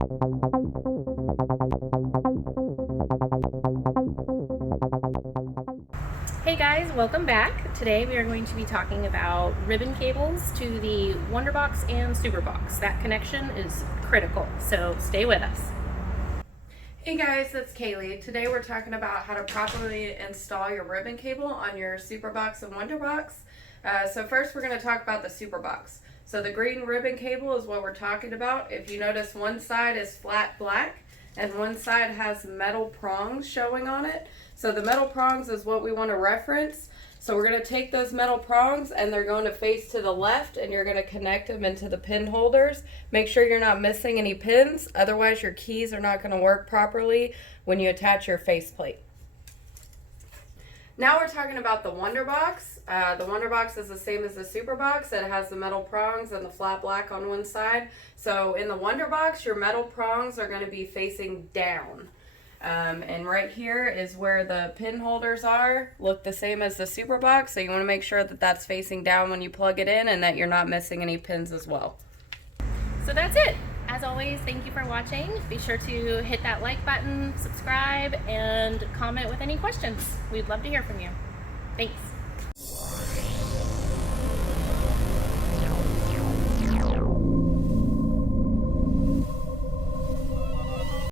Hey guys, welcome back. Today we are going to be talking about ribbon cables to the Wonderbox and Superbox. That connection is critical, so stay with us. Hey guys, it's Kaylee. Today we're talking about how to properly install your ribbon cable on your Superbox and Wonderbox. So first we're going to talk about the Superbox. So the green ribbon cable is what we're talking about. If you notice, one side is flat black and one side has metal prongs showing on it. So the metal prongs is what we want to reference. So we're going to take those metal prongs and they're going to face to the left, and you're going to connect them into the pin holders. Make sure you're not missing any pins, otherwise your keys are not going to work properly when you attach your faceplate. Now we're talking about the Wonderbox. The Wonderbox is the same as the Superbox. It has the metal prongs and the flat black on one side. So in the Wonderbox, your metal prongs are going to be facing down. And right here is where the pin holders are. Look the same as the Superbox, so you want to make sure that that's facing down when you plug it in and that you're not missing any pins as well. So that's it. As always, thank you for watching. Be sure to hit that like button, subscribe, and comment with any questions. We'd love to hear from you. Thanks.